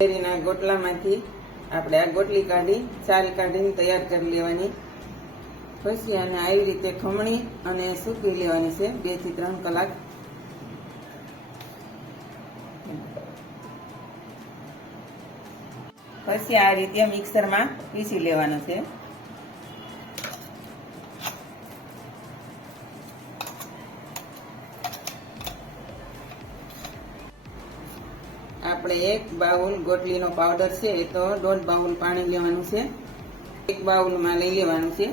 કેરીના ગોટલામાંથી આપણે આ ગોટલી કાઢી છાલ કાઢીને તૈયાર કરી લેવાની. પછી આને આવી રીતે ખમણી અને સૂકવી લેવાની છે 2 થી 3 કલાક. પછી આ રીતે મિક્સરમાં પીસી લેવાનું છે. આપણે 1 બાઉલ ગોટલીનો પાવડર છે તો 1.5 બાઉલ પાણી લેવાનું છે. 1 બાઉલમાં લઈ લેવાનું છે.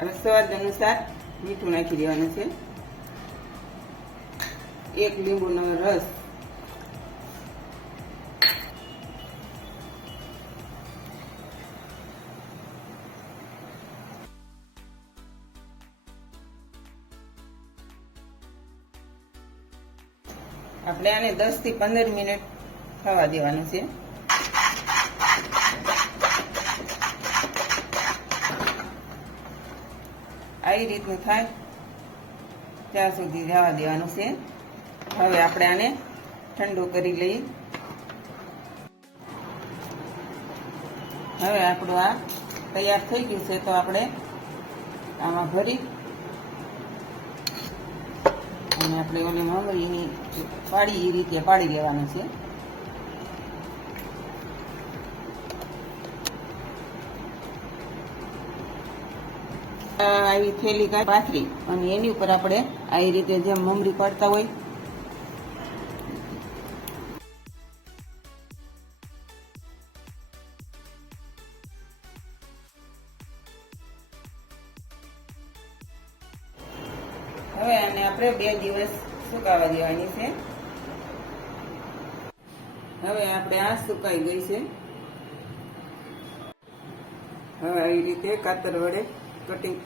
હવે સ્વાદ અનુસાર મીઠું નાખી દેવાનું છે. 1 લીંબુનો રસ, આપણે આને 10 થી 15 મિનિટ થવા દેવાનું છે. આવી રીતનું થાય ત્યાં સુધી જવા દેવાનું છે. હવે આપણે આને ઠંડુ કરી લઈએ. હવે આપણું આ તૈયાર થઈ ગયું છે તો આપણે આમાં ભરી અને આપણે ઓલી મમરીની પાડી એ રીતે પાડી લેવાનું છે. આવી થેલી પાથરી અને એની ઉપર આપણે આવી રીતે જેમ મમરી પાડતા હોય હવે આને આપણે 2 દિવસ સુકાવા દેવાની છે. હવે આપણે આ સુકાઈ ગઈ છે. હવે આવી રીતે કાતર વડે કટિંગ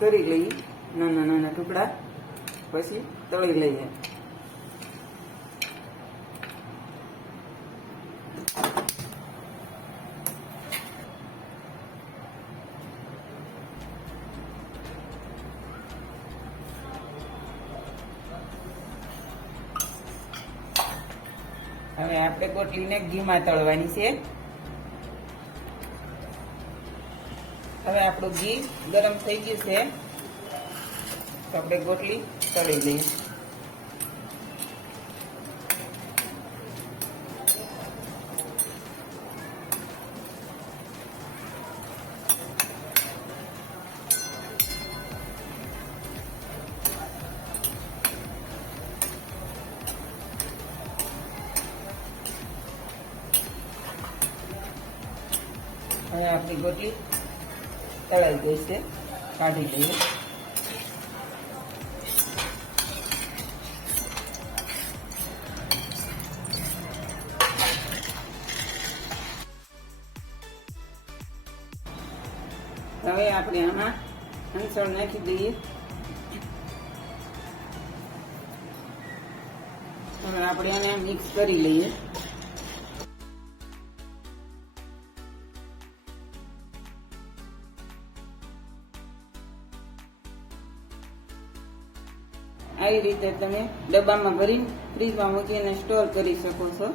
કરી લઈએ નાના નાના ટુકડા, પછી તળી લઈએ. હવે આપણે ગોટલીને ઘીમાં તળવાની છે. હવે આપણું ઘી ગરમ થઈ ગયું છે તો આપણે ગોટલી તળી દઈએ. હવે આપણી ગોટલી તળાઈ ગઈ છે, કાઢી લઈએ. હવે આપણે આમાં હંસળ નાખી દઈએ. હવે આપણે આને મિક્સ કરી લઈએ. આવી રીતે તમે ડબ્બામાં ભરીને ફ્રીજમાં મૂકીને સ્ટોર કરી શકો છો.